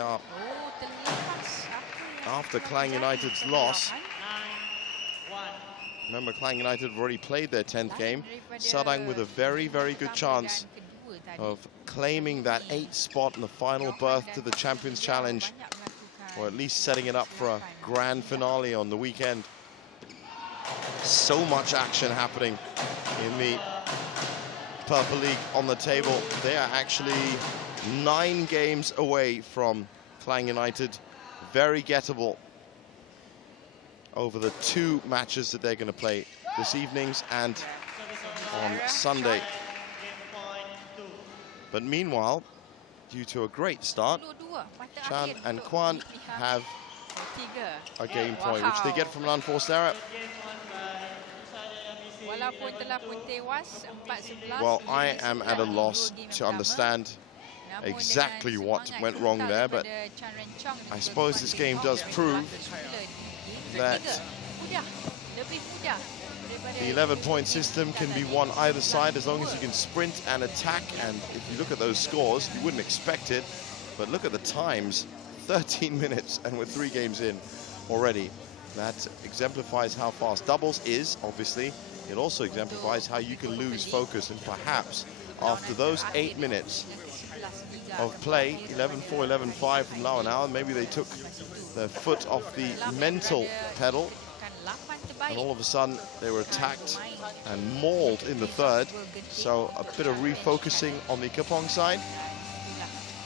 are, after Klang United's loss, remember Klang United have already played their 10th game, Sadang with a very, very good chance of claiming that 8th spot in the final berth to the Champions Challenge, or at least setting it up for a grand finale on the weekend. So much action happening in the Purple League on the table. They are actually 9 games away from Klang United. Very gettable over the 2 matches that they're going to play this evenings and on Sunday. But meanwhile, due to a great start, Chan and Kwan have a game point, which they get from an unforced error. Well, I am at a loss to understand exactly what went wrong there, but I suppose this game does prove that the 11-point system can be won either side as long as you can sprint and attack. And if you look at those scores, you wouldn't expect it, but look at the times, 13 minutes, and we're 3 games in already. That exemplifies how fast doubles is, obviously. It also exemplifies how you can lose focus, and perhaps after those 8 minutes of play, 11-4, 11-5 from Lao now, maybe they took their foot off the mental pedal, and all of a sudden they were attacked and mauled in the 3rd. So a bit of refocusing on the Kepong side.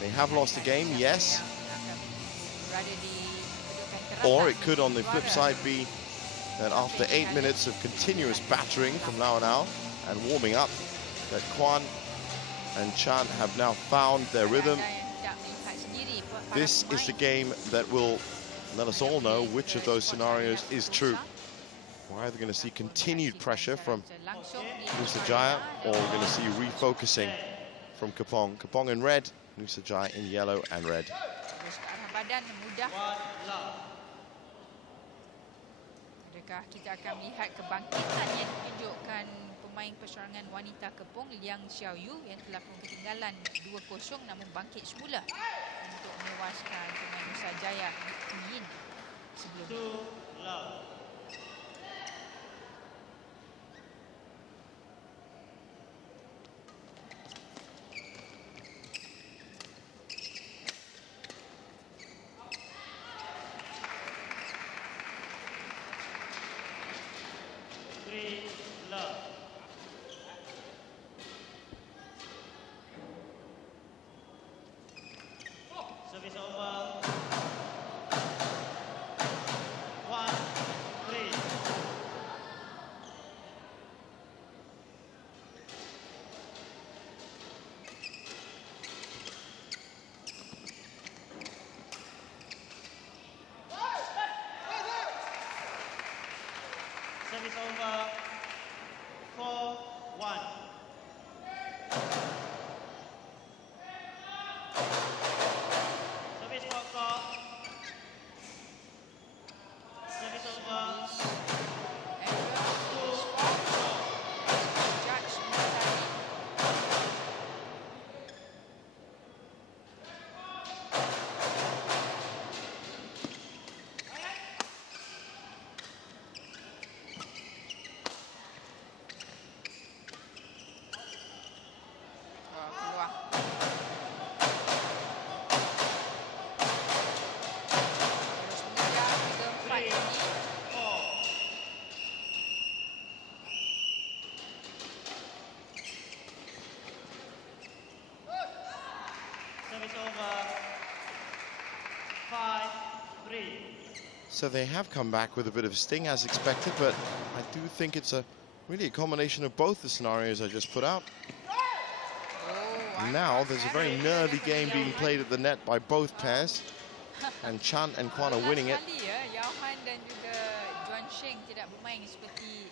They have lost the game, yes. Or it could, on the flip side, be that after 8 minutes of continuous battering from Lao Now and warming up, that Kwan and Chan have now found their rhythm. This is the game that will let us all know which of those scenarios is true. We're either going to see continued pressure from Nusajaya, or we're going to see refocusing from Kepong. Kepong in red, Nusajaya in yellow and red. Adakah kita akan melihat kebangkitan yang ditunjukkan pemain perseorangan wanita Kepong, Liang Xiaoyu, yang telah pun ketinggalan 2-0 namun bangkit semula untuk menewaskan pemain Nusajaya Yin sebelumnya. Service over. 1-3. Service over. 4-1. So they have come back with a bit of a sting as expected, but I do think it's really a combination of both the scenarios I just put out. Now there's a very nervy game being played at the net by both pairs, and Chan and Kwan are winning it.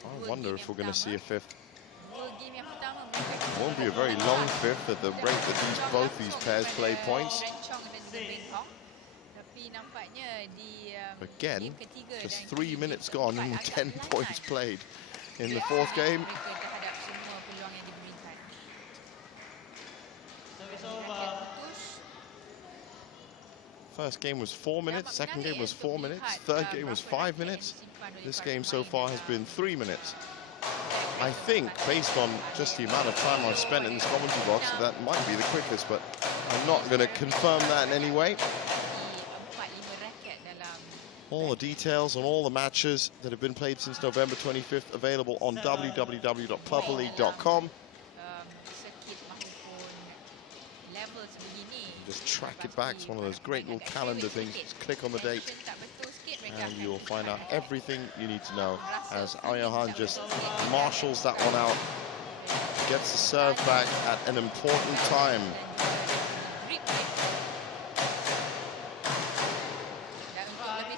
I wonder if we're going to see a 5th. It won't be a very long 5th at the rate that both these pairs play points. Again, just 3 minutes gone and 10 points played in the 4th game. First game was 4 minutes, second game was 4 minutes, third game was 5 minutes. This game so far has been 3 minutes. I think, based on just the amount of time I've spent in this commentary box, that might be the quickest, but I'm not going to confirm that in any way. All the details on all the matches that have been played since November 25th available on www.purpleleague.com. Just track it back. It's one of those great little calendar things. Just click on the date and you'll find out everything you need to know as Ayahan just marshals that one out. Gets the serve back at an important time.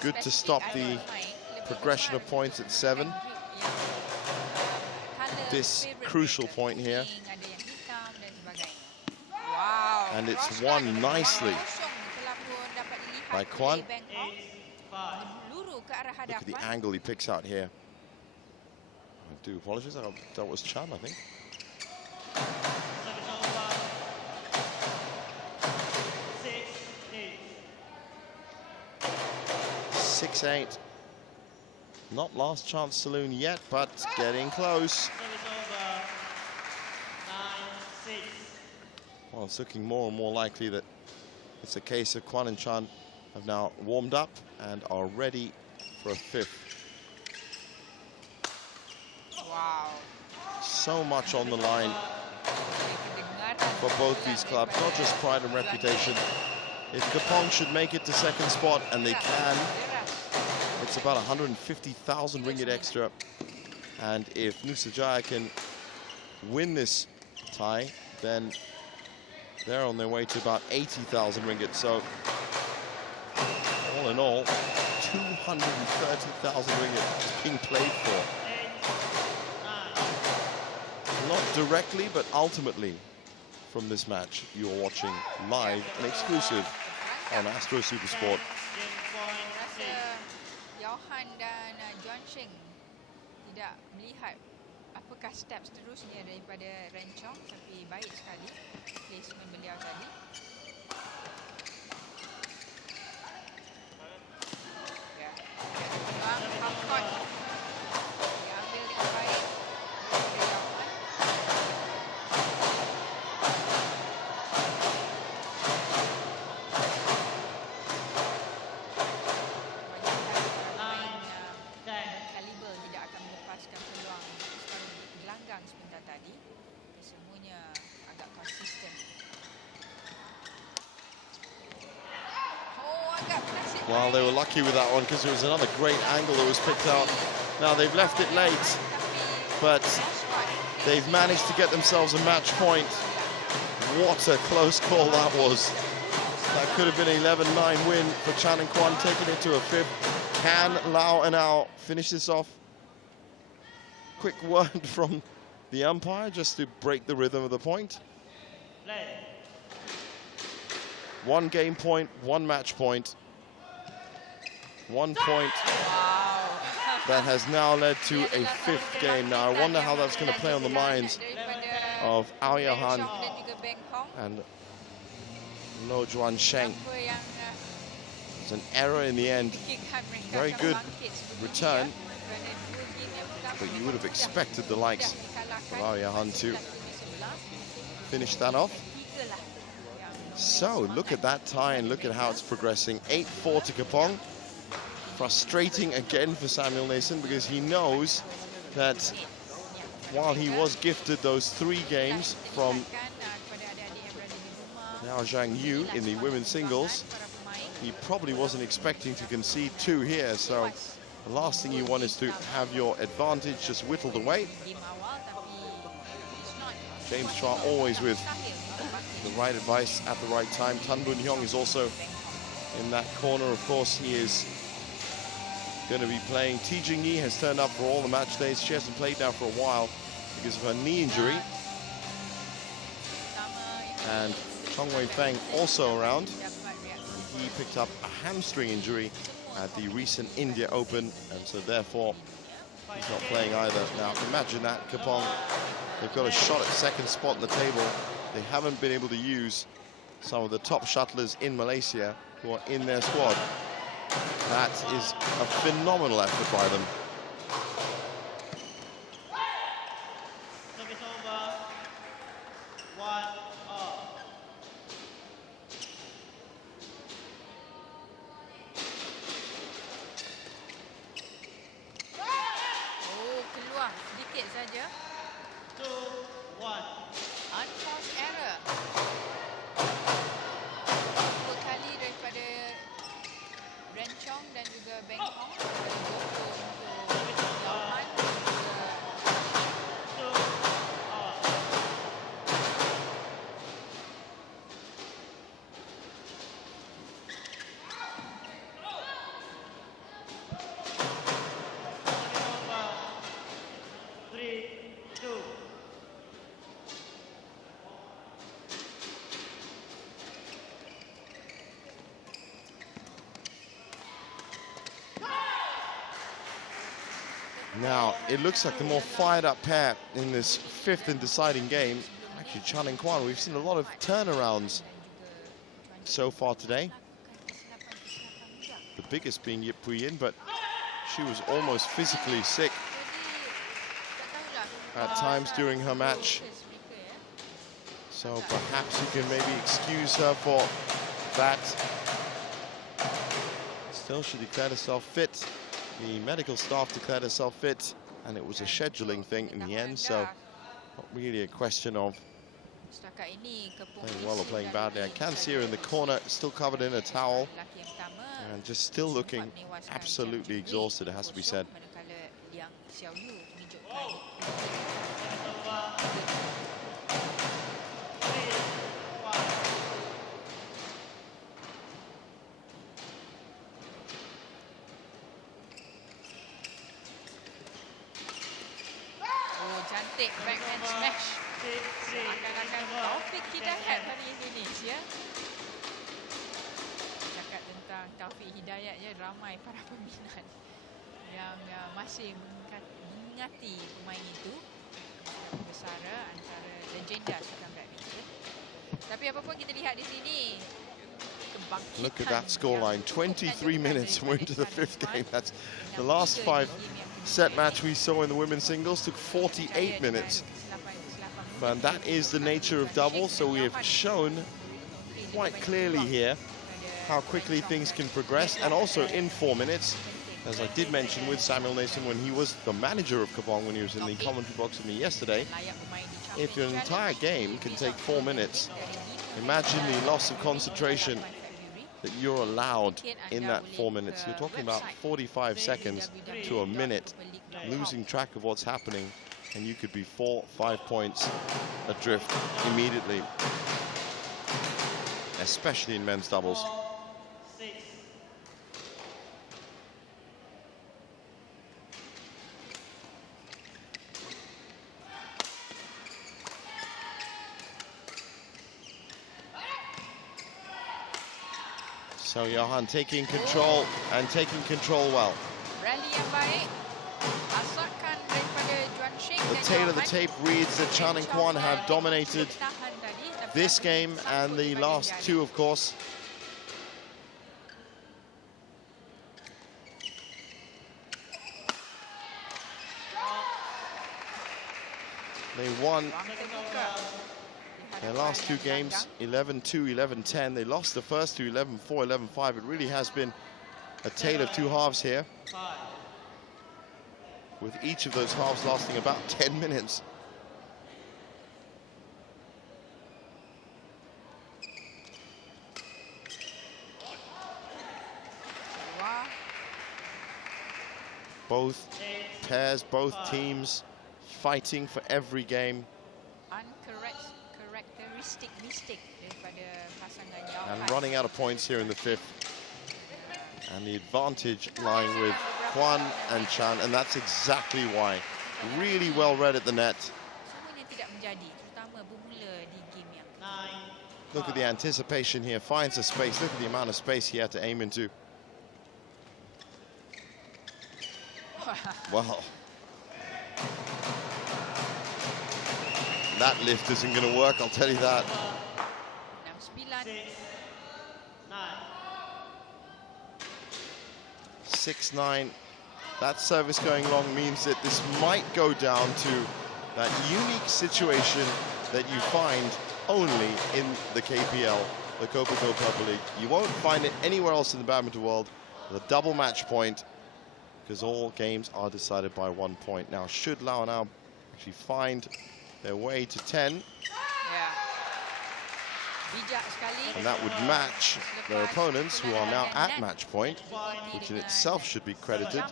Good to stop the progression of points at 7. This crucial point here. And it's won nicely by Kwan. Look at the angle he picks out here. I do apologize, that was Chan, I think. 6-8. Not last chance saloon yet, but getting close. Well, it's looking more and more likely that it's a case of Kwan and Chan have now warmed up and are ready for a 5th. Wow. So much on the line for both these clubs, not just pride and reputation. If Kepong should make it to 2nd spot, and they can, it's about 150,000 ringgit extra. And if Nusajaya can win this tie, then they're on their way to about 80,000 ringgit. So, all in all, 230,000 ringgit is being played for. Not directly, but ultimately from this match you're watching live and exclusive on Astro Supersport. Johan dan John Sheng tidak melihat apakah step seterusnya daripada Rencong, tapi baik sekali placement beliau tadi. Ya, peluang half-court diambil dengan baik oleh Johan. Kaliber tidak akan melepaskan peluang separuh gelanggang sebentar tadi. Semuanya agak konsisten. Oh, agak berhasil. Well, they were lucky with that one because it was another great angle that was picked out. Now they've left it late, but they've managed to get themselves a match point. What a close call that was. That could have been an 11-9 win for Chan and Kwan, taking it to a 5th. Can Lau and Ao finish this off? Quick word from the umpire just to break the rhythm of the point. 1 game point, 1 match point. 1 point that has now led to a 5th game. Now I wonder how that's going to play on the minds of Ao Yahan and Lo Juan Sheng. It's an error in the end. Very good return, but you would have expected the likes of Ao Yahan to finish that off. So look at that tie and look at how it's progressing. 8-4 to Kepong. Frustrating again for Samuel Nason because he knows that while he was gifted those 3 games from Liao Zhang Yu in the women's singles, he probably wasn't expecting to concede 2 here. So the last thing you want is to have your advantage just whittled away. James Chua always with the right advice at the right time. Tan Boon Hyung is also in that corner. Of course, he is going to be playing. Ti Jing Yi has turned up for all the match days. She hasn't played now for a while because of her knee injury. And Chong Wei Feng also around. He picked up a hamstring injury at the recent India Open, and so therefore he's not playing either. Now imagine that, Kepong, they've got a shot at 2nd spot in the table. They haven't been able to use some of the top shuttlers in Malaysia who are in their squad. That is a phenomenal effort by them. Service over. 1-all. Oh, keluar sedikit saja. 2-1. Unforced error. Dua kali daripada Rencong dan juga Beng Hong. Untuk Johan dan juga 2-all. Service over. 3-2. Now, it looks like the more fired up pair in this fifth and deciding game. Actually, Chan and Kwan, we've seen a lot of turnarounds so far today. The biggest being Yip Pui Yin, but she was almost physically sick at times during her match. So perhaps you can maybe excuse her for that. Still, she declared herself fit. The medical staff declared herself fit, and it was a scheduling thing in the end, so not really a question of playing well or playing badly. I can see her in the corner, still covered in a towel, and just still looking absolutely exhausted, it has to be said. Cantik backhand smash. Akan Taufik Hidayat hari ini ni ya. Cakap tentang Taufik Hidayat ya, ramai para peminat yang masih mengingati pemain itu. Bersara antara legenda sukan badminton. Tapi apapun kita lihat di sini, kebangkitan. Look at that scoreline, 23 minutes and we're into the fifth game. That's the last five set match we saw in the women's singles took 48 minutes. And that is the nature of double, so we have shown quite clearly here how quickly things can progress, and also in 4 minutes, as I did mention with Samuel Nason when he was the manager of Kepong, when he was in the commentary box with me yesterday, if your entire game can take 4 minutes, imagine the loss of concentration that you're allowed in that 4 minutes. You're talking about 45 seconds to a minute, losing track of what's happening, and you could be 4-5 points adrift immediately, especially in men's doubles. So Johan taking control and taking control well. Rally yang baik. Asalkan daripada Juan Sheng The dan tail of the Johan. tape reads that Chan and Kwan have dominated this game and the last two, of course. They won their last two games, 11-2, 11-10. They lost the first two, 11-4, 11-5. It really has been a tale of two halves here, with each of those halves lasting about 10 minutes. Both pairs, both teams fighting for every game. Uncharacteristic mistake daripada pasangan Johan. And running out of points here in the fifth. And the advantage lying with Kwan and Chan, and that's exactly why. Really well read at the net. Semuanya tidak menjadi, terutama bermula di game yang. Look at the anticipation here, finds a space. Look at the amount of space he had to aim into. Wow. That lift isn't going to work, I'll tell you that. 6-9 6, 6-9. 9. That service going long means that this might go down to that unique situation that you find only in the KPL, the Kopiko Club League. You won't find it anywhere else in the badminton world. The double match point, because all games are decided by 1 point. Now, should Lao now actually find their way to 10, and that would match their opponents, who are now at match point, which in itself should be credited.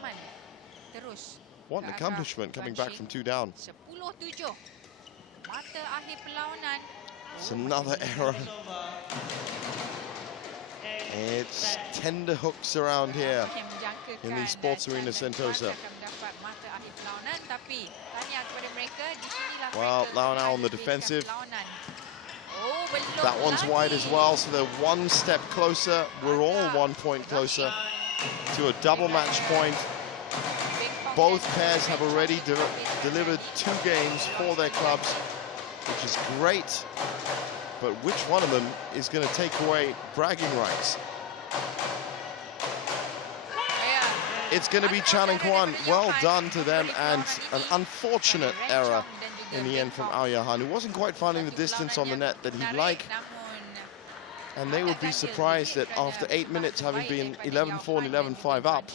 What an accomplishment, coming back from 2 down. It's another error. It's tender hooks around here in the Sports Arena Sentosa. Well, Lao now on the defensive. That one's wide as well, so they're 1 step closer. We're all 1 point closer to a double match point. Both pairs have already delivered 2 games for their clubs, which is great. But which one of them is going to take away bragging rights? It's going to be Chan and Kwan. Well done to them, and an unfortunate error in the end from Ao Yahan, who wasn't quite finding the distance on the net that he'd like. And they would be surprised that after 8 minutes, having been 11-4 and 11-5 up,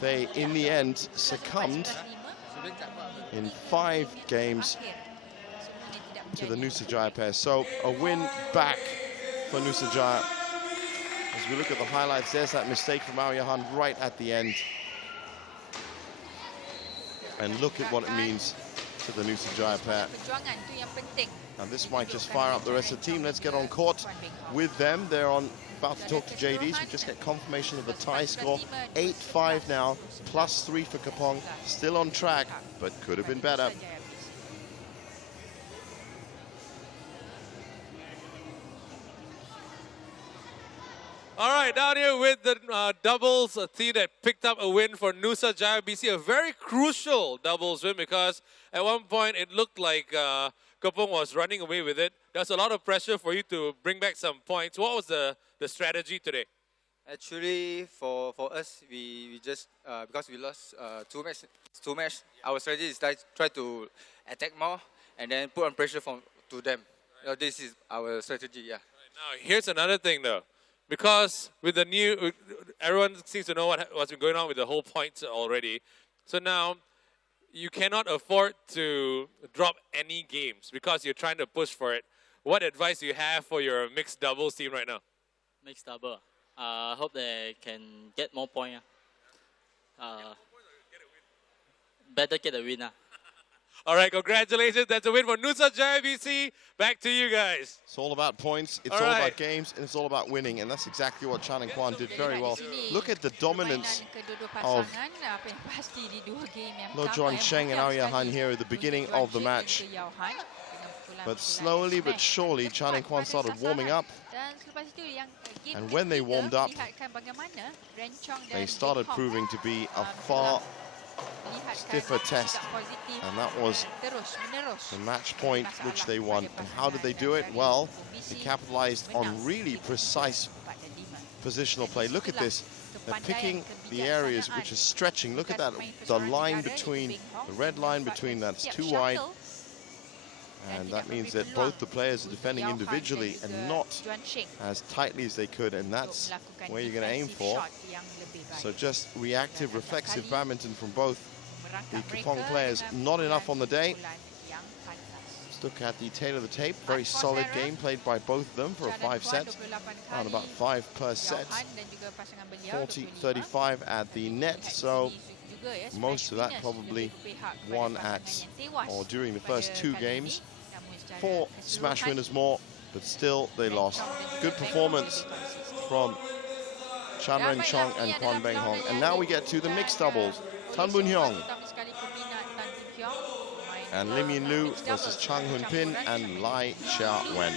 they, in the end, succumbed in 5 games to the Nusajaya pair. So a win back for Nusajaya. As we look at the highlights, there's that mistake from Ao Yahan right at the end. And look at what it means to the Nusajaya pair. And this might just fire up the rest of the team. Let's get on court with them. They're about to talk to JD, so we just get confirmation of the tie score. 8-5 now, +3 for Kepong. Still on track, but could have been better. All right, down here with the doubles, a team that picked up a win for Nusajaya BC, a very crucial doubles win, because at one point it looked like Kepong was running away with it. There's a lot of pressure for you to bring back some points. What was the strategy today? Actually, for us, we just because we lost two match. Our strategy is like try to attack more and then put on pressure to them. This is our strategy. Yeah. Right, now here's another thing though, because with the new, everyone seems to know what's been going on with the whole points already. So now you cannot afford to drop any games because you're trying to push for it. What advice do you have for your mixed doubles team right now? Mixed double. I hope they can get more points. Better get a winner. All right, congratulations. That's a win for Nusajaya BC. Back to you guys. It's all about points, it's all about games, and it's all about winning. And that's exactly what Chan and Kwan did very well. Look at the dominance of Lo Juan Cheng and Ao Yahan here at the beginning of the match. But slowly but surely, Chan and Kwan started warming up. And when they warmed up, they started proving to be a far stiffer test. And that was the match point which they won. And how did they do it? Well, they capitalized on really precise positional play. Look at this. They're picking the areas which are stretching. Look at that, the line between, the red line between that's too wide. And that means that both the players are defending individually and not as tightly as they could, and that's where you're going to aim for. So just reactive, reflexive badminton from both the Kepong players. Not enough on the day. Let's look at the tail of the tape. Very solid game played by both of them for a 5 set. Around about 5 per set. 40-35 at the net. So most of that probably won at or during the first 2 games. 4 smash winners more, but still they lost. Good performance from Chan Ren Chong and Kwan Beng Hong. And now we get to the mixed doubles. Tan Boon Hyung and Lim Yin Lu versus Chang Hun Pin and Lai Chia Wen.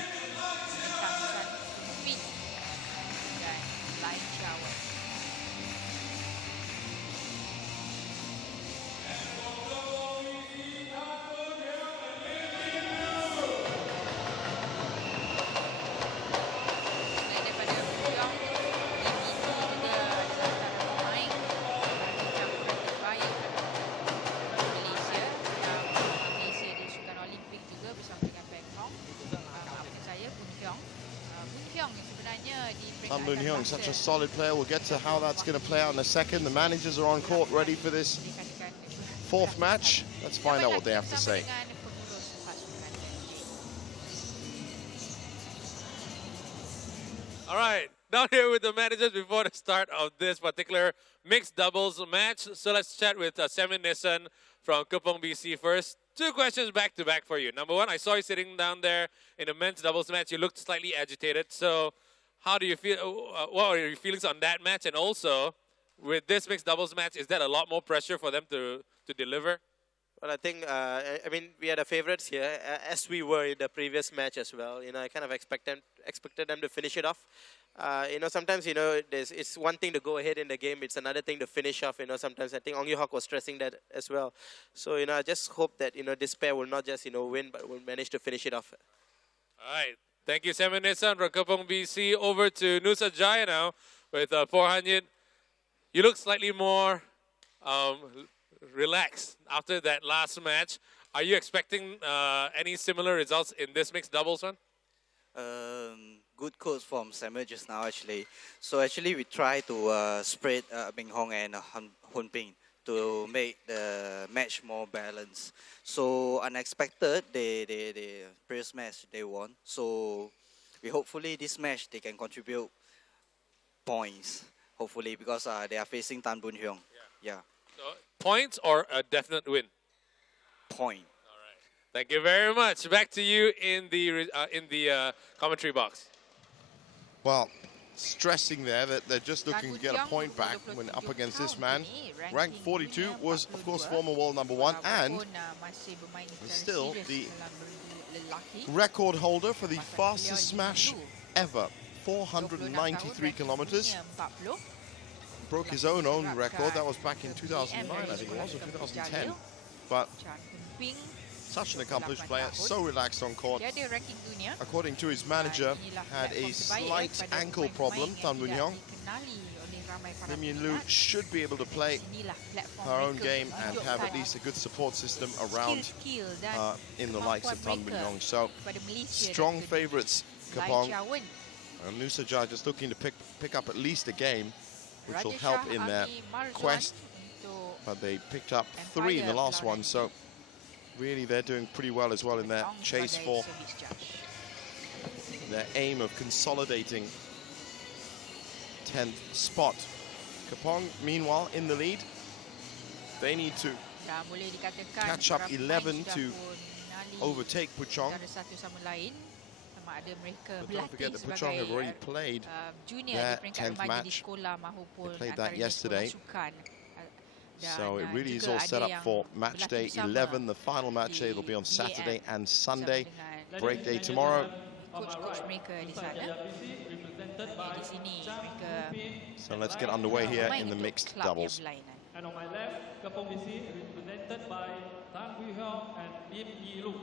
Tan Boon Hyung, such a solid player. We'll get to how that's going to play out in a second. The managers are on court ready for this fourth match. Let's find out what they have to say. All right, down here with the managers before the start of this particular mixed doubles match. So let's chat with Samuel Nissan from Kepong BC first. Two questions back to back for you. Number one, I saw you sitting down there in the men's doubles match. You looked slightly agitated. So how do you feel? What are your feelings on that match? And also, with this mixed doubles match, is that a lot more pressure for them to deliver? Well, I think, I mean, we are the favorites here, as we were in the previous match as well. You know, I kind of expected them to finish it off. You know, sometimes, you know, it's one thing to go ahead in the game. It's another thing to finish off. You know, sometimes I think Ong Yoo Hock was stressing that as well. So, you know, I just hope that, you know, this pair will not just, you know, win, but will manage to finish it off. All right. Thank you, Samuel Nissan from Kepong BC. Over to Nusajaya now with Porhanjit. You look slightly more relaxed after that last match. Are you expecting any similar results in this mixed doubles one? Good quotes from Samuel just now, actually. So actually, we try to spread Beng Hong and Hun Ping to make the match more balanced. So unexpected, the previous match they won. So we hopefully this match they can contribute points. Hopefully because they are facing Tan Boon Hyung. Yeah. So, points or a definite win? Point. All right. Thank you very much. Back to you in the commentary box. Well, stressing there that they're just looking to get a point back when up against this man. Ranked 42, was of course former world number 1 and still the record holder for the fastest smash ever. 493 kilometers. Broke his own record. That was back in 2009, I think it was, or 2010. But such an accomplished player, so relaxed on court. According to his manager, had a slight ankle problem, Tan Boon Hyung. Lim Yin Lu should be able to play her own game and have at least a good support system around in the likes of Tan Boon Hyung. So, strong favourites, Kepong. And Nusajaya just looking to pick up at least a game, which will help in their quest. But they picked up 3 in the last one, so really they're doing pretty well as well in their chase for their aim of consolidating 10th spot. Kepong, meanwhile, in the lead. They need to catch up 11 to overtake Puchong. But don't forget that Puchong have already played their 10th match. They played that yesterday. So it really is all set up for match day 11. The final match day will be on Saturday and Sunday. Break day tomorrow. So let's get underway here in the mixed doubles. And on my left, Kepong BC represented by Tan Boon Hyung and Lim Yi Lu.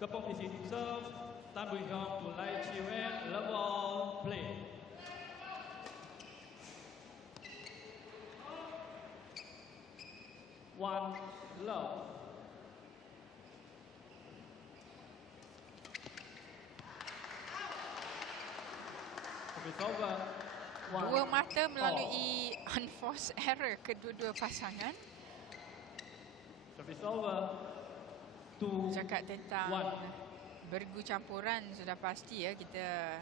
Kepong BC serves Tan Boon Hyung to Lai Chi Wen, love ball, play. One love. Dua mata melalui unforced error kedua-dua pasangan. Service over. Cakap tentang bergu campuran sudah pasti ya, kita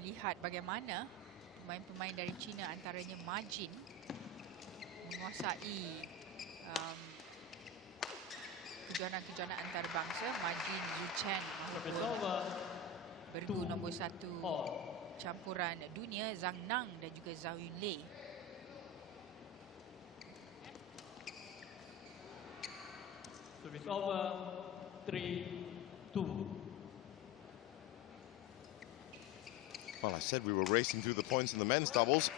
melihat bagaimana pemain-pemain dari China antaranya Majin menguasai kejohanan-kejohanan antarabangsa. Majin Yu Chen bergu nombor 1 campuran dunia, Zhang Nang dan juga Zhao Yunlei. Service over. 3-2. Well, I said we were racing through the points in the men's doubles.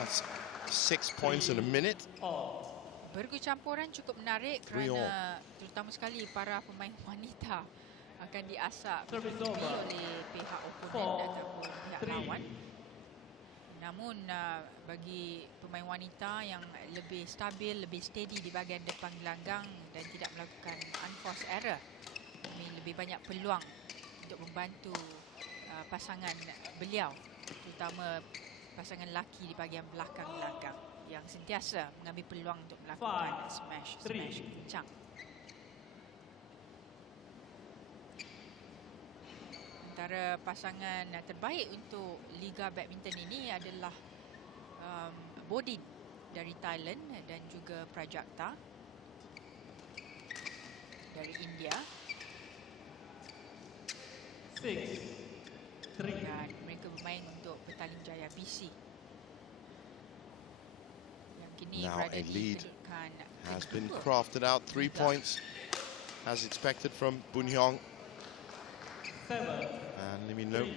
That's 6 points in a minute. Bergu campuran cukup menarik kerana terutama sekali para pemain wanita akan diasak oleh pihak oponen ataupun pihak lawan. Namun bagi pemain wanita yang lebih stabil, lebih steady di bahagian depan gelanggang dan tidak melakukan unforced error, ini lebih banyak peluang untuk membantu pasangan beliau, terutama pasangan lelaki di bahagian belakang yang sentiasa mengambil peluang untuk melakukan smash kencang. Antara pasangan terbaik untuk Liga Badminton ini adalah Bodin dari Thailand dan juga Prajakta dari India. Dan mereka bermain untuk Petaling Jaya BC yang kini Now berada a di lead kedudukan has been kedua. crafted out. 3 points as expected from Boon Hyung. And Lee Min Lo.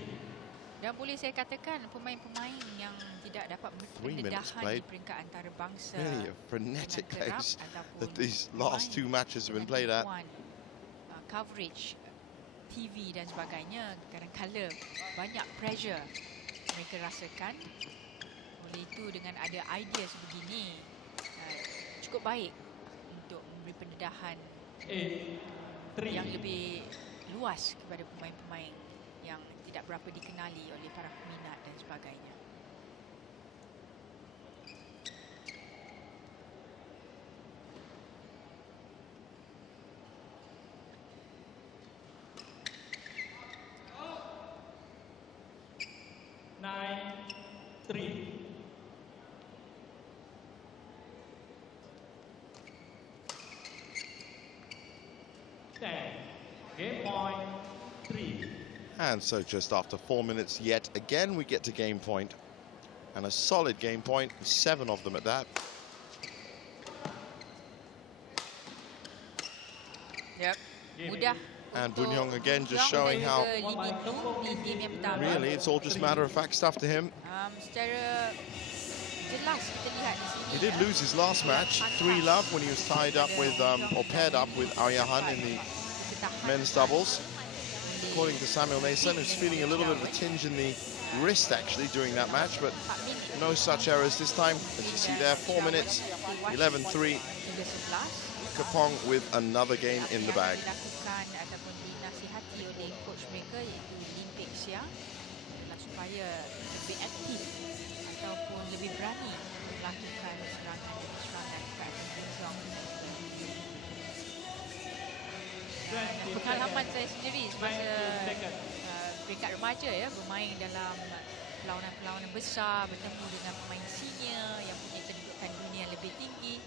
Dan boleh saya katakan pemain-pemain yang tidak dapat 3 minutes pendedahan di played. peringkat antarabangsa Really a frenetic dengan kerap pace ataupun that these last 2 matches have been dengan played at. tumpuan, coverage TV dan sebagainya, kadang-kala banyak pressure mereka rasakan. Oleh itu dengan ada idea sebegini cukup baik untuk memberi pendedahan yang lebih luas kepada pemain-pemain yang tidak berapa dikenali oleh para peminat dan sebagainya. Game point 3. And so just after 4 minutes, yet again we get to game point. And a solid game point, 7 of them at that. Yep, mudah. And Boon Hyung again just Hyung showing dan how juga Lee Min Lo di game yang pertama. really it's all just matter-of-fact stuff to him. Secara jelas kita lihat di sini. He did lose his last match, 3-love, when he was tied up with, or paired up with Aryahan in the men's doubles. According to Samuel Nason, who's feeling a little bit of a tinge in the wrist actually during that match, but no such errors this time. As you see there, 4 minutes, 11-3. Kepong with another game in the bag. Dilakukan ataupun dinasihati oleh coach mereka iaitu Lim Pek Sia adalah supaya lebih aktif ataupun lebih berani melakukan serangan demi serangan ke atas Kepong. Dan pengalaman saya sendiri semasa peringkat remaja ya, bermain dalam perlawanan-perlawanan besar, bertemu dengan pemain senior yang punya kedudukan dunia lebih tinggi.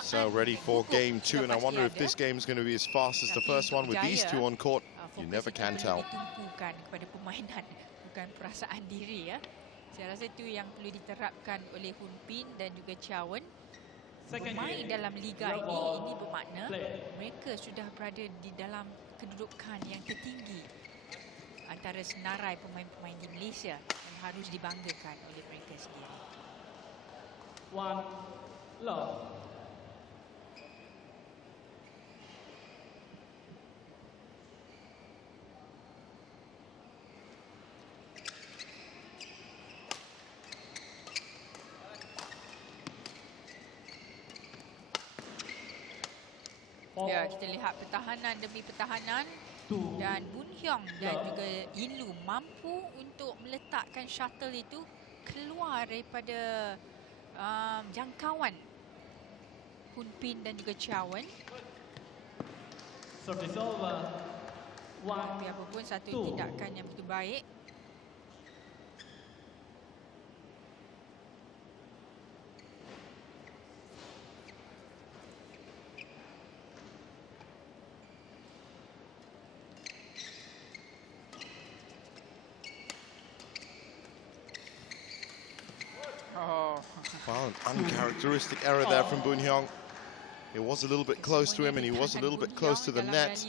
So ready for game 2, and I wonder if this game is going to be as fast as the first one with these two on court. You never can tell. Ditumpukan kepada permainan, bukan perasaan diri ya. Saya rasa itu yang perlu diterapkan oleh Hun Pin dan juga Chia Wen. Bermain dalam liga ini bermakna mereka sudah berada di dalam kedudukan yang tertinggi antara senarai pemain-pemain di Malaysia yang harus dibanggakan oleh mereka sendiri. 1-love. Ya, kita lihat pertahanan demi pertahanan dan Boon Hyung dan juga Yin Lu mampu untuk meletakkan shuttle itu keluar daripada jangkauan Hun Pin dan juga Chia Wen. Service over. Biarpun satu tindakan yang begitu baik. Wow, an uncharacteristic error there from Boon Hyung. It was a little bit close to him and he was a little bit close to the net.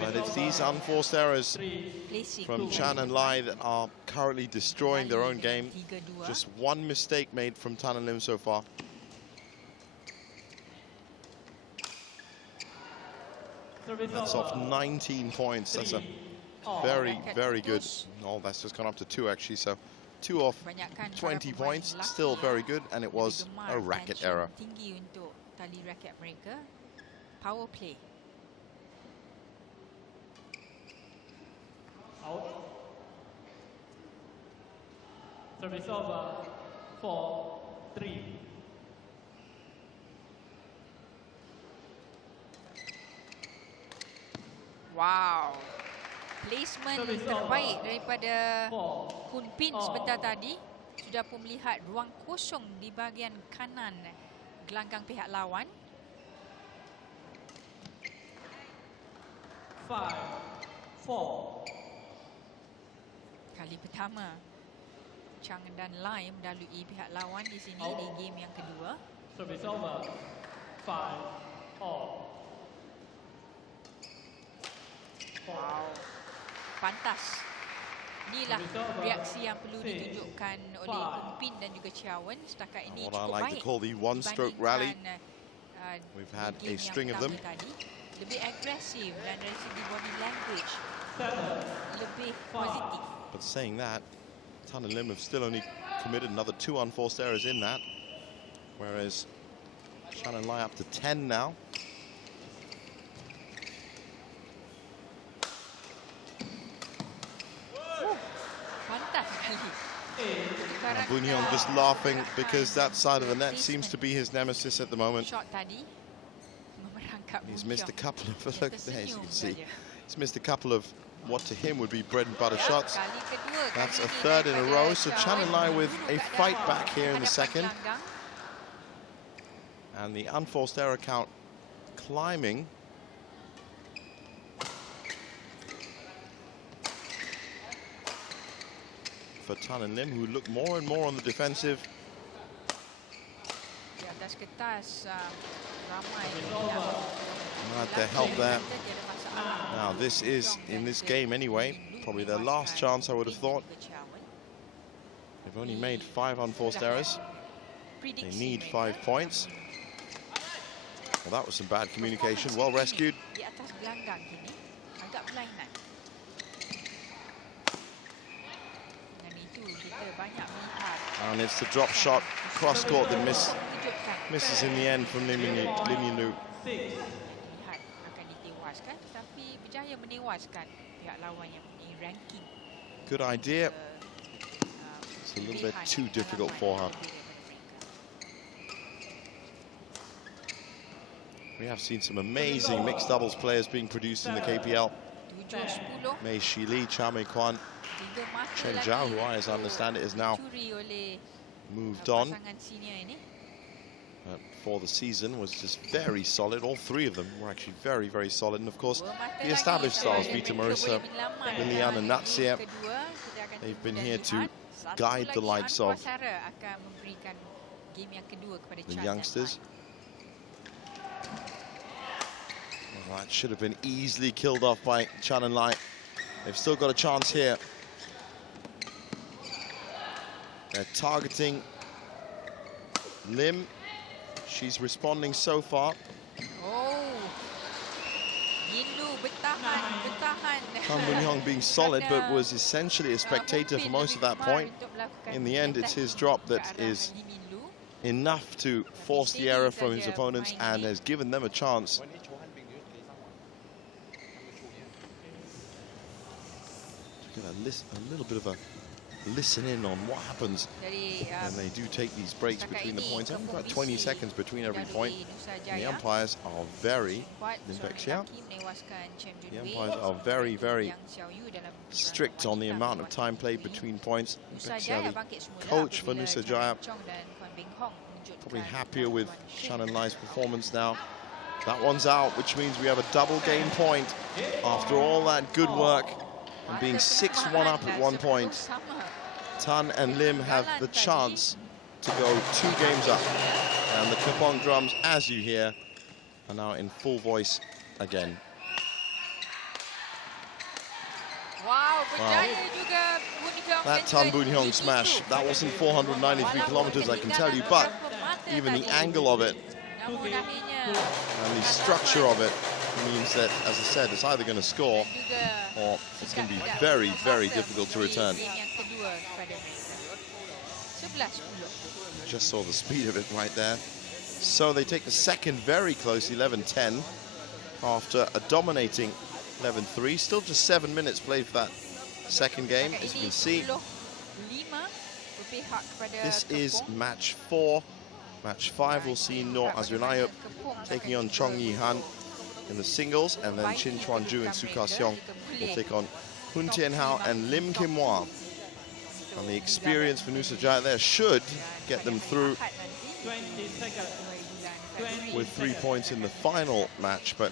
But it's these unforced errors from Chan and Lai that are currently destroying their own game. Just one mistake made from Tan and Lim so far. That's off 19 points. That's a very, very good. Oh, that's just gone up to 2 actually. So 2 off 20 points, still very good, and it was a racket error. power play. Out. Service over. 4-3. Wow. Placement Service terbaik over. daripada 4. Hun Pin sebentar tadi. Sudah pun melihat ruang kosong di bahagian kanan gelanggang pihak lawan. 5-4. Kali pertama Chang dan Lai mendalui pihak lawan di sini di game yang kedua. Service over. 5-all. Wow. Pantas. Inilah reaksi yang perlu ditunjukkan oleh Hun Pin dan juga Chiawen. Setakat ini What I cukup like baik to call the one-stroke rally. dibandingkan, We've had game a string yang of them. pertama tadi. Lebih agresif dan dari segi body language 7. lebih positif. But saying that, Tan and Lim have still only committed another 2 unforced errors in that, whereas Chan and Lai up to 10 now. Pantas sekali. And Boon Hyung just laughing because that side of the net seems to be his nemesis at the moment. Shot tadi memerangkap He's Boon missed a Hyung. couple of, Dia look there, as you tersenyum can see, saja. he's missed a couple of what to him would be bread and butter shots. Kali kedua, That's kali a ini third in a daripada row, so Chiawen. Chan and Lai with a Duduk kat fight bawah, back here in the hadapan second. gelanggang. And the unforced error count climbing. For Tan and Lim, who look more and more on the defensive. Di atas kertas, ramai Had their help there. Now this is, in this game anyway, probably their last chance, I would have thought. They've only made 5 unforced errors. They need 5 points. Well, that was some bad communication. Well rescued. Di atas gelanggang kini agak berlainan. Dan itu kita banyak melihat And it's the drop shot cross court that misses in the end from Lim Yin-lu. lihat akan ditewaskan, tetapi berjaya menewaskan pihak lawan yang mempunyai ranking. Good idea. It's a little bit too difficult for her. We have seen some amazing mixed doubles players being produced in the KPL. 7-10. Mei Shi Li, Cha Mei Kwan, Tiga mata Chen lagi Zhao, who I as I understand it is now dicuri oleh moved on. pasangan senior ini. For the season was just very solid. All 3 of them were actually very, very solid. And of course, the established stars, Vita Marissa, Lilian and Natsia, they've been here to guide the likes of the youngsters. Well, that should have been easily killed off by Chan and Lai. They've still got a chance here. They're targeting Lim. She's responding so far. Oh, Yin-lu bertahan. Tan Boon Hyung being solid, but was essentially a spectator for most of that point. In the end, it's his drop that is enough to force the error from his opponents and has given them a chance. Get a little bit of a listen in on what happens when they do take these breaks between the points. Only about 20 seconds between every point. And the umpires are very, the umpires are very, very strict on the amount of time played between points. The coach for Nusajaya probably happier with Chan and Lai's performance now. That one's out, which means we have a double game point after all that good work and being 6-1 up at one point. Tan and Lim have the chance to go 2 games up. And the Kepong drums, as you hear, are now in full voice again. Wow. That Tan Boon Hyung smash, that wasn't 493 kilometers, I can tell you, but even the angle of it and the structure of it means that, as I said, it's either going to score or it's going to be very, very difficult to return. Just saw the speed of it right there. So they take the second very close, 11-10. after a dominating 11-3. Still just 7 minutes played for that second game, as you can see. This is match 4. Match 5 will see Nur Azrinayup taking on Chong Yi-han in the singles, and then Chin Chuan-ju and Su Ka-seong will take on Hun Tian-hao and Lim Kim-hwa. And the experience for Nusajaya there should get them through 20 seconds. with 3 points in the final match, but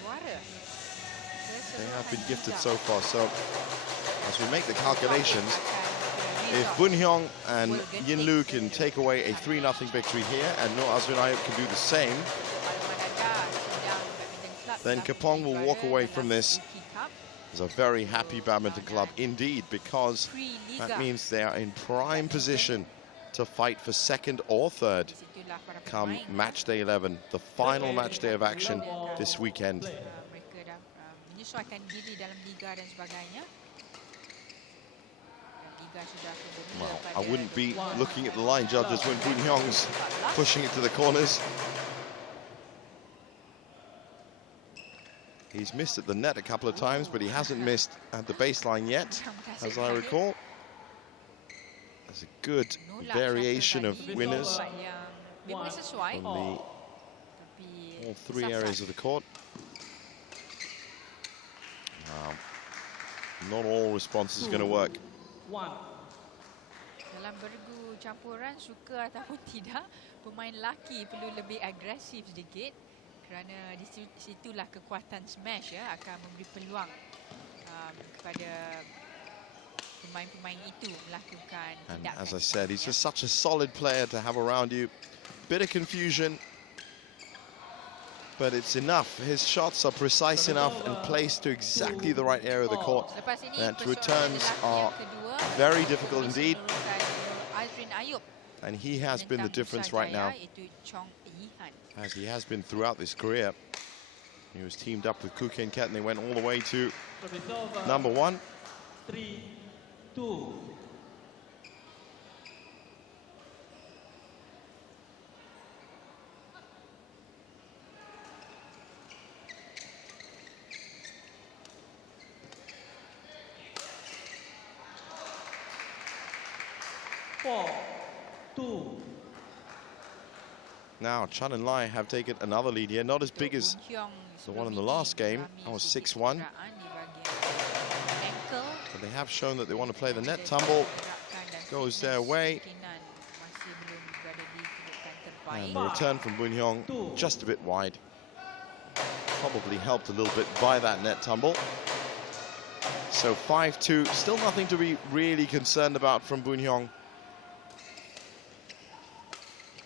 they have been gifted so far. So as we make the calculations, if Bun Hyung and Yin Lu can take away a 3-0 victory here, and Nur Azrinayup can do the same, then Kepong will walk away from this as a very happy badminton club indeed, because that means they are in prime position to fight for second or third come match day 11, the final match day of action this weekend. Well, I wouldn't be looking at the line judges when Bun Hyung's pushing it to the corners. He's missed at the net a couple of times, but he hasn't missed at the baseline yet, as I recall. There's a good variation of winners on all 3 areas of the court. Not all responses are going to work. Dalam bergu campuran, suka ataupun tidak, pemain lelaki perlu lebih agresif sedikit, kerana di situlah kekuatan smash ya akan memberi peluang kepada pemain-pemain itu melakukan And tindakan. as I said, he's just such a solid player to have around you. Bit of confusion, but it's enough. His shots are precise enough and placed to exactly the right area of the court that returns are very difficult indeed. And he has been the difference right now, as he has been throughout this career. He was teamed up with Koo Ken Ket, and they went all the way to number 1. 3-2. Now, Chun and Lai have taken another lead here, not as big as the one in the last game. That was 6-1. But they have shown that they want to play the net tumble. Goes their way. And the return from Bun Hyung just a bit wide. Probably helped a little bit by that net tumble. So 5-2, still nothing to be really concerned about from Bun Hyung.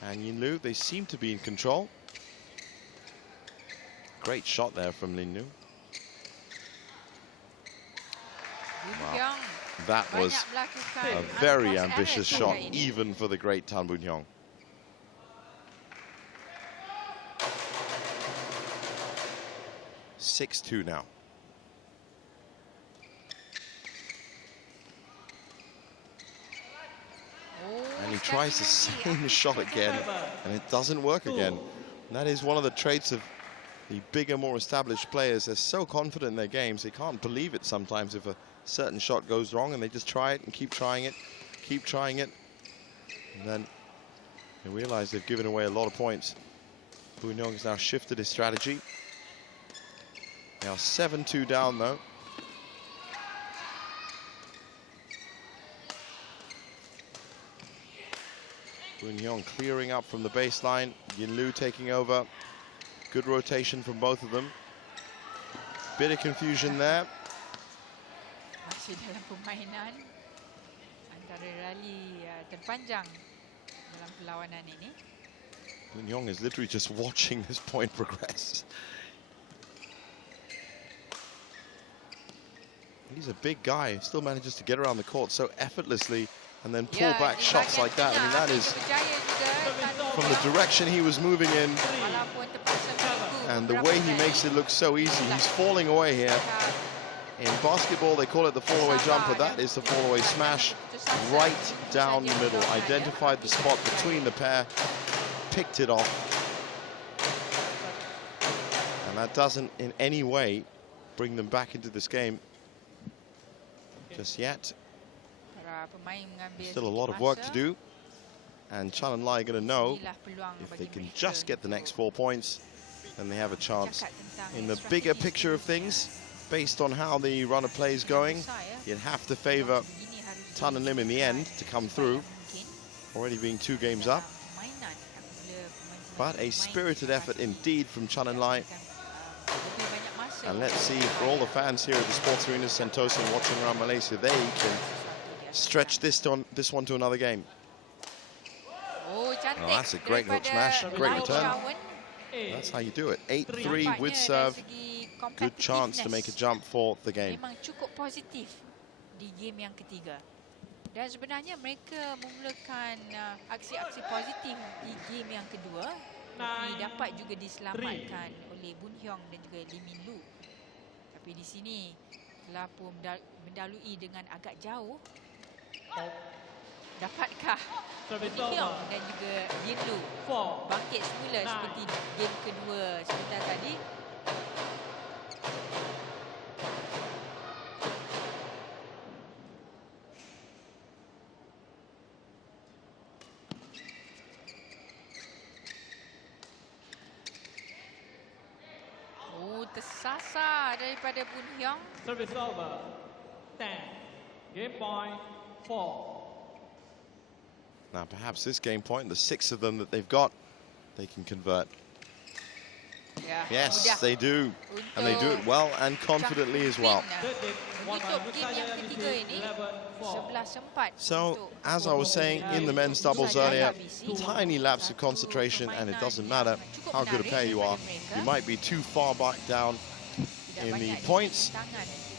And Yin Lu, they seem to be in control. Great shot there from Lin Nu. Wow. That was a very ambitious shot, even for the great Tan Bun Hyung. (6-2) now. And he tries the same shot again, and it doesn't work again. And that is one of the traits of the bigger, more established players. They're so confident in their games, they can't believe it sometimes if a certain shot goes wrong, and they just try it and keep trying it, and then they realize they've given away a lot of points. Bun Hyung has now shifted his strategy. Now 7-2 down though. Bun Hyung clearing up from the baseline. Yin Lu taking over. Good rotation from both of them. Bit of confusion there. Masih dalam permainan antara rally terpanjang dalam perlawanan ini. Bun Hyung is literally just watching this point progress. He's a big guy, still manages to get around the court so effortlessly and then pull back shots like that. I mean, that is from the direction he was moving in and the way he makes it look so easy. He's falling away here. In basketball, they call it the fall-away jumper. That is the fall-away smash right down the middle. Identified the spot between the pair, picked it off. And And that doesn't in any way bring them back into this game just yet. Para pemain mengambil Still a sedikit lot of work to masa. do. And Chalanlai are going to know Inilah peluang if bagi they can mereka just get the untuk next 4 points, then they have a chance. bercakap tentang In the strategi bigger picture of seterusnya. things, based on how the run of play is going, you'd have to favour Begini harus Tan and Lim in the end to come through, mungkin already being 2 games up. permainan apabila pemain-pemain But a bermain spirited effort indeed from Chalanlai. lebih banyak masa And let's untuk see, for all the fans here at the Sports Arena Sentosa and watching around Malaysia, they can stretch this one to another game. Oh, cantik. Oh, that's a great hook Daripada smash, great Lai return. Shawan. That's how you do it. 8-3 Nampaknya with dari serve. segi Good chance to make a jump for the game. memang cukup positif di game yang ketiga. Dan sebenarnya mereka memulakan aksi-aksi positif di game yang kedua. Tapi dapat juga diselamatkan oleh Boon Hyong dan juga Lee Min Loo. Tapi di sini telah pun mendalui dengan agak jauh. Dapatkah Boon Hyong dan juga Yin Loo bangkit semula seperti game kedua sebentar tadi? Oh, tersasar daripada Boon Hyong. Service over. 10. Game point 4. Now perhaps this game point, the 6 of them that they've got, they can convert. Ya, Yes, mudah they do. And they do it well and confidently as well. Menutup game yang ketiga ini 11-4. So, as I was saying in the men's doubles earlier, tiny lapse of concentration, and it doesn't matter how good a player you are. You might be too far back down in the points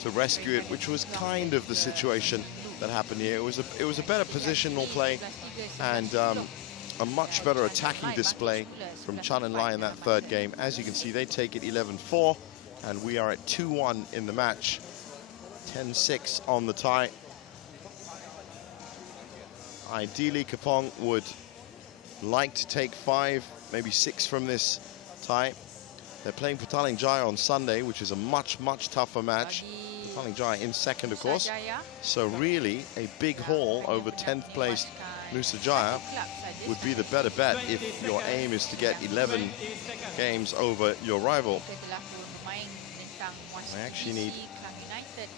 to rescue it, which was kind of the situation that happened here. It was a better positional play and a much better attacking display from Chan and Lai in that third game. As you can see, they take it 11-4, and we are at 2-1 in the match. 10-6 on the tie. Ideally, Kepong would like to take 5, maybe 6 from this tie. They're playing Petaling Jaya on Sunday, which is a much, much tougher match. Petaling Jaya in second, of course. So really, a big haul over 10th placed Nusajaya would be the better bet if your aim is to get 11 games over your rival. I actually need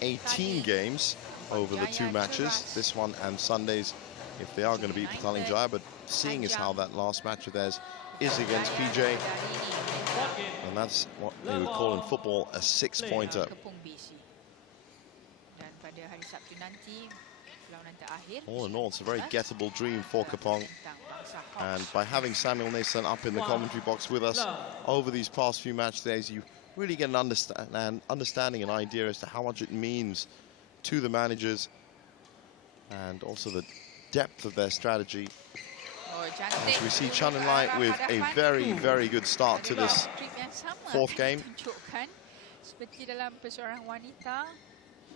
18 games over the 2 matches, this one and Sunday's, if they are going to beat Petaling Jaya. But seeing as how that last match of theirs is against PJ, and that's what they would call in football a 6-pointer. All in all, it's a very gettable dream for Kepong. And by having Samuel Nason up in the commentary box with us over these past few match days, you really get an understanding, an idea as to how much it means to the managers and also the depth of their strategy. As we see Chan and Lai with a very, very good start to this 4th game. Seperti dalam perseorangan wanita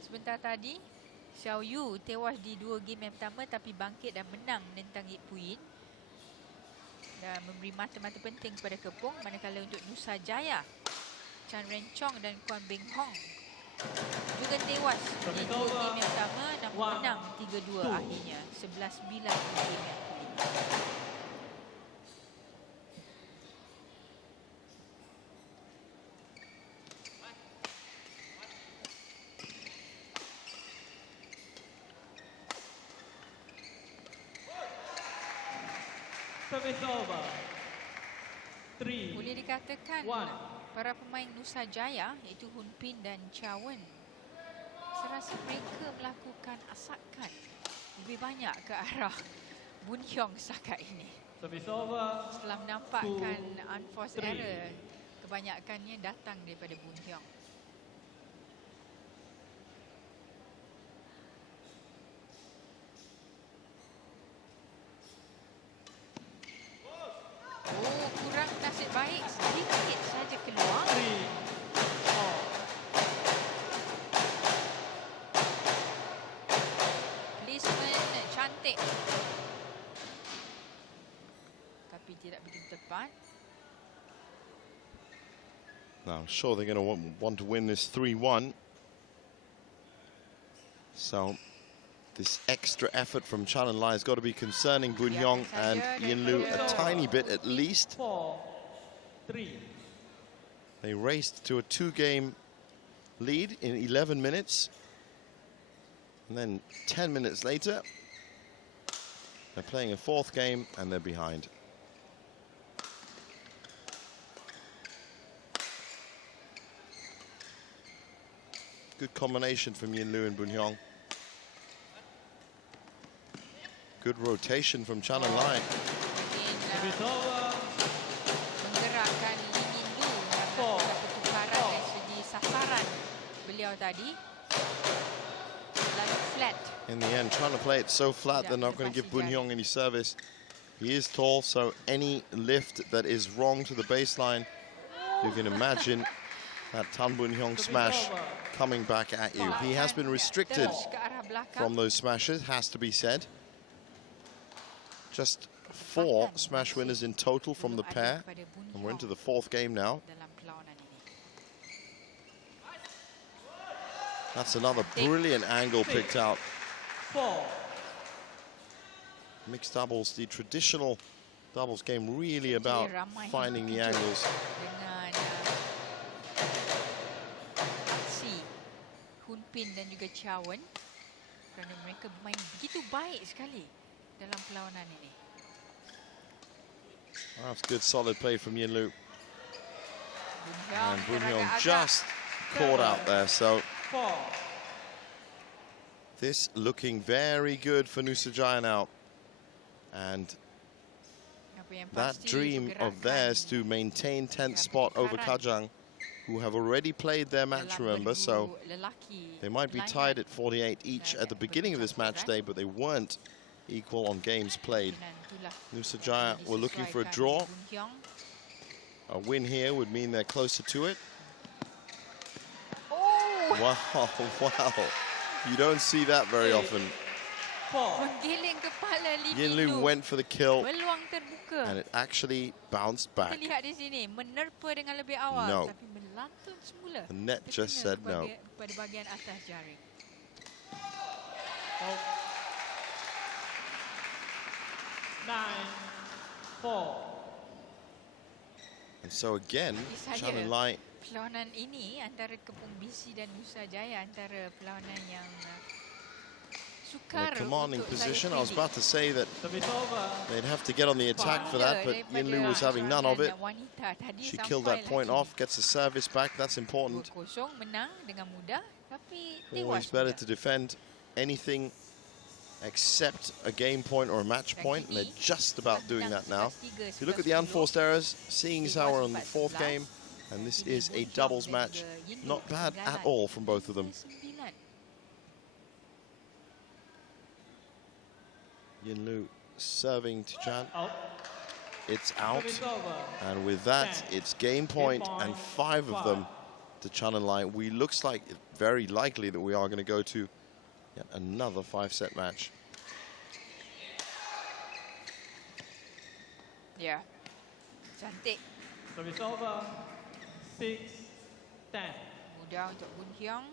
sebentar tadi, Xiao Yu tewas di 2 game yang pertama tapi bangkit dan menang menentang Yip Puyin dan memberi mata-mata penting kepada Kepong. Manakala untuk Nusajaya, Chan Ren Chong dan Kuan Beng Hong juga tewas di 2 game yang pertama namun menang 3-2 akhirnya. 11-9 di game yang kelima. Service over. 3. Boleh dikatakan para pemain Nusajaya iaitu Hun Pin dan Chawen, saya rasa mereka melakukan asakan lebih banyak ke arah Boon Hyong setakat ini. Service over. Setelah menampakkan unforced error, kebanyakannya datang daripada Boon Hyong. Oh, kurang nasib baik, sedikit saja keluar. 3. Placement cantik, tapi tidak begitu tepat. Now, I'm sure they're going to want to win this 3-1. So, this extra effort from Chananlai has got to be concerning Boon Hyung and Yin Lu a tiny bit at least. 4-3. They raced to a 2-game lead in 11 minutes. And then 10 minutes later, they're playing a 4th game and they're behind. Good combination from Yin Lu and Boon Hyung. Good rotation from Chananlai. Menggerakkan Yin Lu dalam pertukaran dari segi sasaran beliau tadi. Lalu flat. In the end, trying to play it so flat, they're not going to give Boon Hyung any service. He is tall, so any lift that is wrong to the baseline, you can imagine that Tan Boon Hyung smash coming back at you. He has been restricted from those smashes, has to be said. Just 4 smash winners in total from the pair, and we're into the 4th game now. That's another brilliant angle picked out. Mixed doubles, the traditional doubles game, really about finding the angles. Hunpin dan juga Chawan, kerana mereka bermain begitu baik sekali dalam perlawanan ini. That's good solid play from Yin Lu. And Boon Hyung just caught out there, so this looking very good for Nusajaya now. And that dream of theirs to maintain 10th spot over Kajang, who have already played their match, remember, so they might be tied at 48 each at the beginning of this match day, but they weren't equal on games played. Nusajaya were looking for a draw. A win here would mean they're closer to it. Wow, wow. You don't see that very often. Yin Lu went for the kill, and it actually bounced back. No. The net just said no. And so again, Chananlai. Perlawanan ini antara Kepong BC dan Nusajaya antara perlawanan yang sukar in a commanding untuk position. saya I was about to say that they'd have to get on the attack for that, but Yin Lu was having none of it. She killed that point off, gets the service back. That's important. menang dengan mudah, tapi Always better to defend anything except a game point or a match point, and they're just about doing that now. If you look at the unforced errors, seeing as how we're on the 4th game, and this is a doubles match, not bad at all from both of them. Yin Lu serving to Chan. It's out. And with that, it's game point and 5 of them to Chananlai. We looks like very likely that we are going to go to yet another 5-set match. Yeah. Cantik. Service over. 6-10. Mudah untuk Boon Hyung.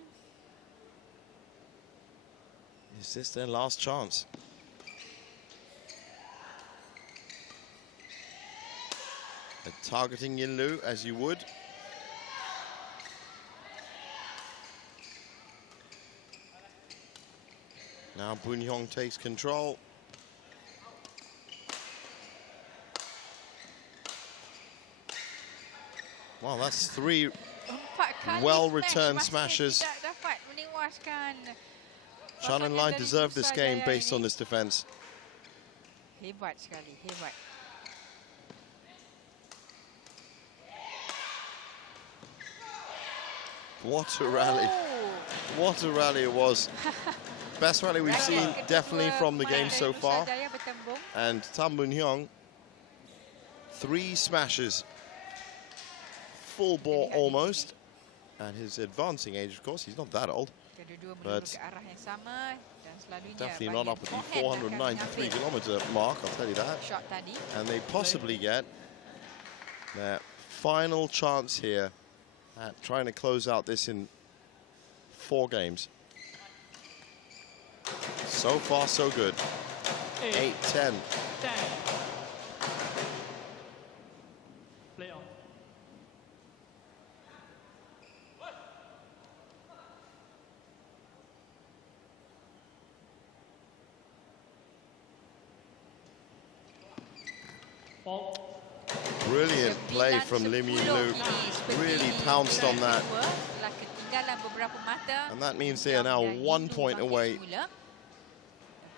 Is this their last chance? They're targeting Yin Lu as you would. Now Boon Hyung takes control. Wow, that's 3 well-returned smashes. Chananlai deserved this game based on this defense. Hebat sekali, hebat. What a rally. What a rally it was. Best rally we've seen definitely from the game so far. And Tan Boon Hyung, 3 smashes. Full ball almost. And his advancing age, of course, he's not that old. But definitely not up at the 493 kilometer mark, I'll tell you that. And they possibly get their final chance here at trying to close out this in 4 games. So far, so good. 8-10. 10. Play on. Ball. Brilliant play from Lim Yin Lu. Really pounced on that. Setelah ketinggalan beberapa mata, And that means they are now 1 point away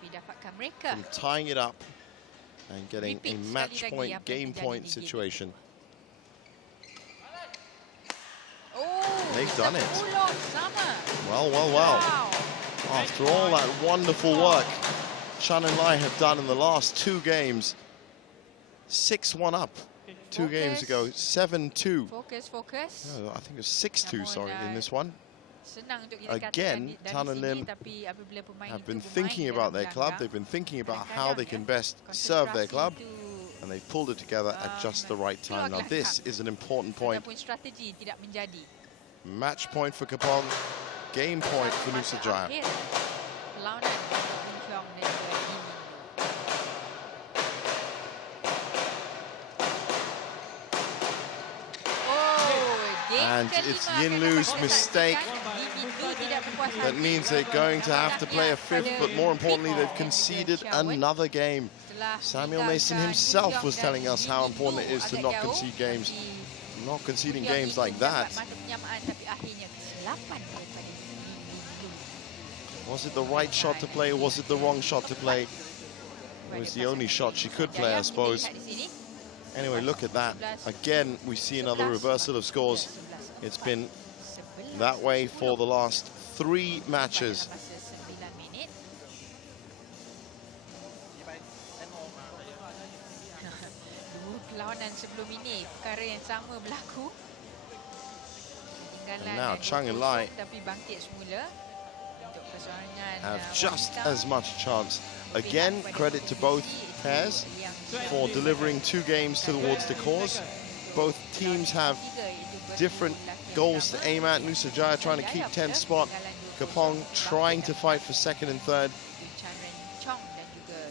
tapi dapatkan mereka. from tying it up and getting a Repeat match sekali lagi point, apa yang game terjadi point di game situation. Oh, They've done it. 10 sama. Well, well, well. Wow. After all that wonderful work Chan and Lai have done in the last 2 games, 6-1 up 2 games ago, 7-2. Fokus, fokus. No, I think it was 6-2, sorry, in this one. Senang untuk kita Again, katakan Tan dari and sini, Lim tapi apabila pemain have itu been bermain thinking dalam about their club. gelanggang, They've been thinking about how they can kadang-kadang, best serve their club, konsentrasi itu, and they've pulled it together at just the right time. Now, this is an important point. ataupun strategi tidak menjadi. Match point for Kepong, game point for Masa Nusajaya. akhir, perlawanan untuk Wing Chong dan juga Lim Yin Lu. And it's Yin Lu's mistake. That means they're going to have to play a 5th, but more importantly, they've conceded another game. Samuel Mason himself was telling us how important it is to not concede games. Not conceding games like that. Was it the right shot to play, or was it the wrong shot to play? It was the only shot she could play, I suppose. Anyway, look at that. Again, we see another reversal of scores. It's been that way for the last 3 matches. And now Chang and Lai have just as much chance. Again, credit to both pairs for delivering 2 games towards the cause. Both teams have different goals to aim at. Nusajaya trying to keep 10th spot. Kepong trying to fight for 2nd and 3rd.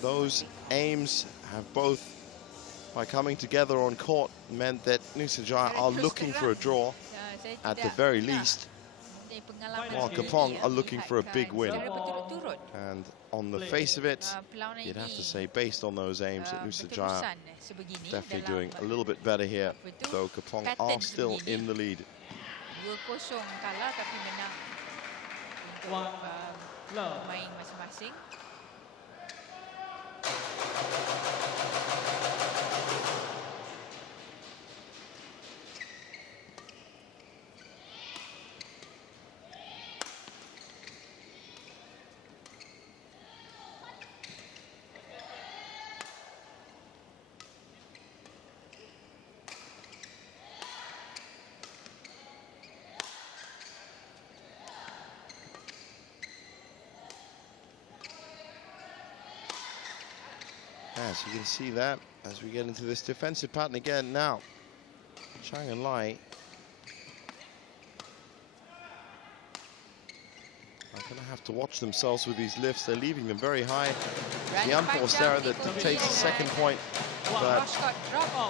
Those aims have both, by coming together on court, meant that Nusajaya are looking for a draw at the very least, while Kepong are looking for a big win. And on the face of it, you'd have to say, based on those aims, that Nusajaya definitely doing a little bit better here, though Kepong are still in the lead. 2-0 kalah tapi menang untuk pemain masing-masing. As you can see that, as we get into this defensive pattern again now, Chang and Lai are going to have to watch themselves with these lifts. They're leaving them very high. The unforced error that dictates the 2nd point, but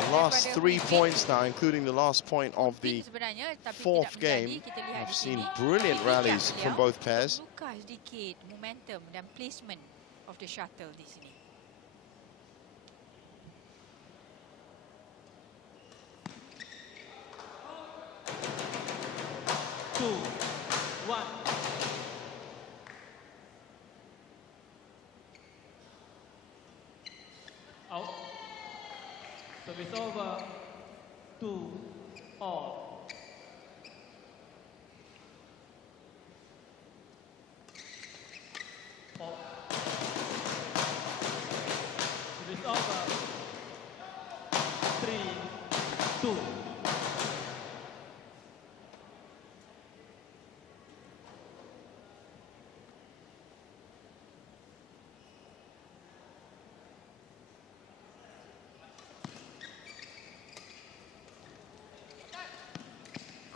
the last 3 points now, including the last point of the 4th game, I've seen brilliant rallies from both pairs. Buka sedikit momentum dan placement of the shuttle di sini. Out. Service over. 2-all. Service over. 3-2.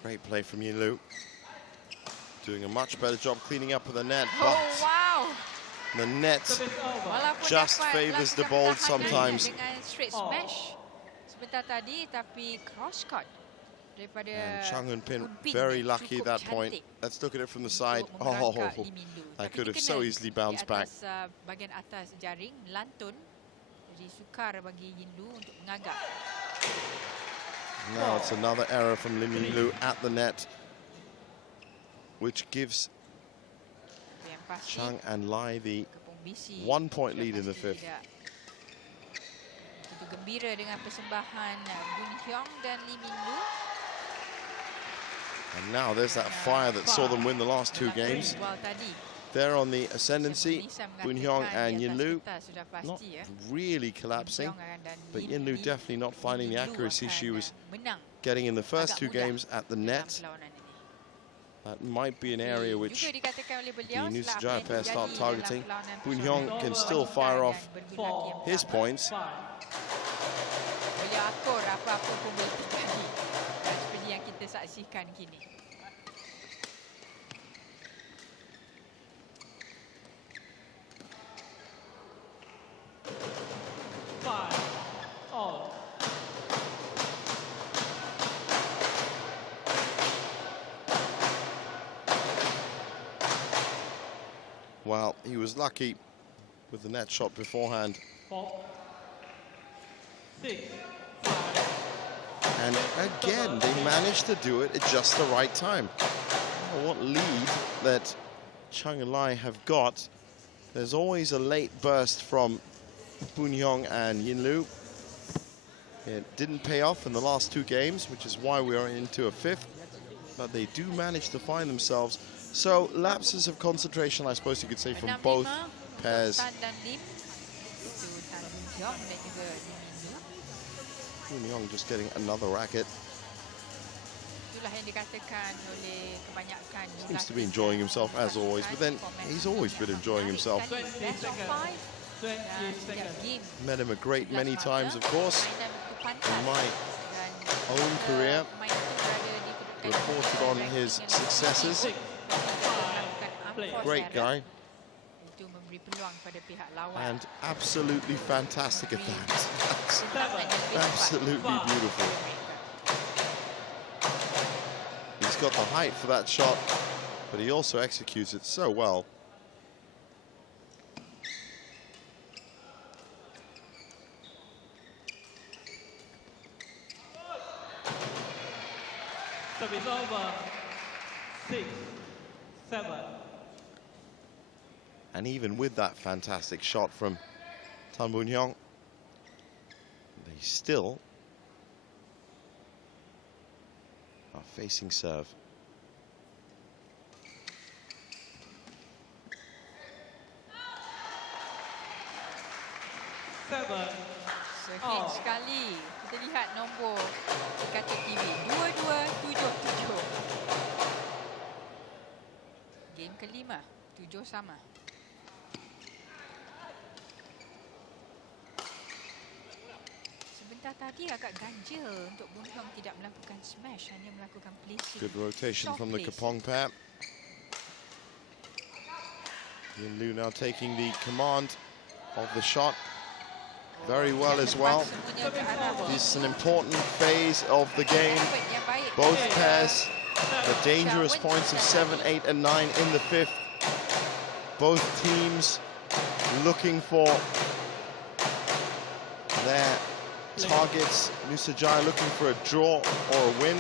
Great play from Yin Lu. Doing a much better job cleaning up with the net, Oh, but wow. the net Walaupun just dapat favors the langkah bold tahanannya sometimes. dengan straight smash sebentar tadi, tapi cross court daripada And Chang Hun-pin Hun-pin very yang lucky cukup that point. cantik Let's look at it from the side. untuk Oh, menggerangkak Lee Min Lu. that Tapi could have dia so kena easily bounced di back. atas bahagian atas jaring lantun, jadi sukar bagi Yin Lu untuk mengagak. Now it's another error from Lim Yin Lu at the net, which gives Yang pasti Chang and Lai the Kepong BC 1 point sudah lead in the pasti fifth. tidak begitu gembira dengan persembahan Bun Hyong dan Lee Min Lu. And now there's that fire that saw them win the last 2 games. Awal tadi They're on the ascendancy. Bun Hyong and Yin Lu not really collapsing, but Yin Lu definitely not finding the accuracy she was getting in the first 2 games at the net. That might be an area which the Nusajaya pair start targeting. Bun Hyong can still fire off his points. Boleh atur apa-apa pun boleh terjadi. Seperti yang kita saksikan kini. Well, he was lucky with the net shot beforehand. 4, 6, And again, they managed to do it at just the right time. Oh, what lead that Chang and Lai have got. There's always a late burst from Bun Hyong and Yin Lu. It didn't pay off in the last 2 games, which is why we are into a 5th. But they do manage to find themselves. So lapses of concentration, I suppose you could say, from both pairs. Bun Hyong just getting another racket. Seems to be enjoying himself as always, but then he's always been enjoying himself. Met him a great many times, of course, in my own career. Reported on his successes. Great guy. And absolutely fantastic at that. Absolutely beautiful. He's got the height for that shot, but he also executes it so well. Service over. 6, 7. And even with that fantastic shot from Tan Bun Hyong, they still are facing serve. Sakit sekali. Kita lihat nombor di kaca TV. 2277. Game kelima. 7 sama. Sebentar tadi agak ganjil untuk Bun Hyong tidak melakukan smash, hanya melakukan placing. Good rotation Soft from the placing. Kepong pair. Yin Lu now taking the command of the shot very well as well. This is an important phase of the game. Both pairs, the dangerous points of 7, 8 and 9 in the 5th. Both teams looking for their targets. Nusajaya looking for a draw or a win.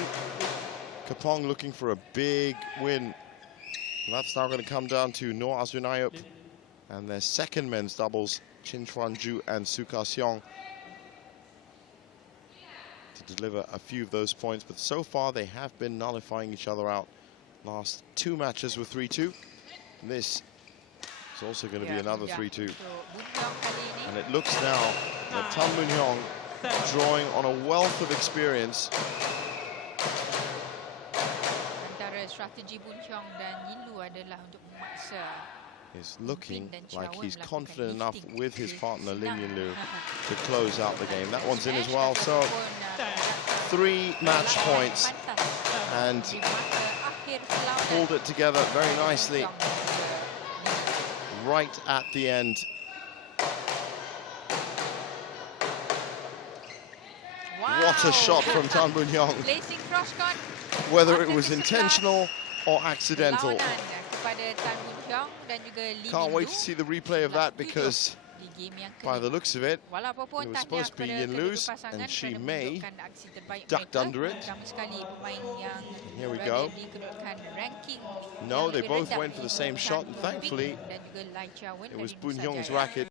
Kepong looking for a big win. And that's now going to come down to Noor Azunayup and their second men's doubles, Chin Chuan-ju and Su Ka-seong, to deliver a few of those points. But so far, they have been nullifying each other out. Last 2 matches were 3-2. This is also going to be another 3-2. And it looks now that Tan Bun Hyong, drawing on a wealth of experience, Antara strategi Bun Hyong dan Yin Lu adalah untuk memaksa is looking like he's confident enough with his partner Lim Yin Lu to close out the game. That one's in as well. So 3 match points, and Di masa akhir perlawanan, pulled it together very nicely right at the end. What a shot from Tan Boon Hyung, Placing cross-court. whether it was intentional or accidental. Perlawanan kepada Tan Boon Hyung dan juga Lee Can't Min wait Loo. to see the replay of that, because Di game yang by the kelima. looks of it, Walaupun it was tahniah supposed to be kepada Yin kedua Loo's, pasangan and she kerana may menunjukkan aksi terbaik ducked mereka, under it. terutama sekali pemain yang Here we berada go. di kedudukan ranking No, yang they lebih both rendah went for the iaitu same Tan shot, and Boon Ping thankfully dan juga Lai Chia Wen it was dari Boon Hyung's Nusajaya. racket.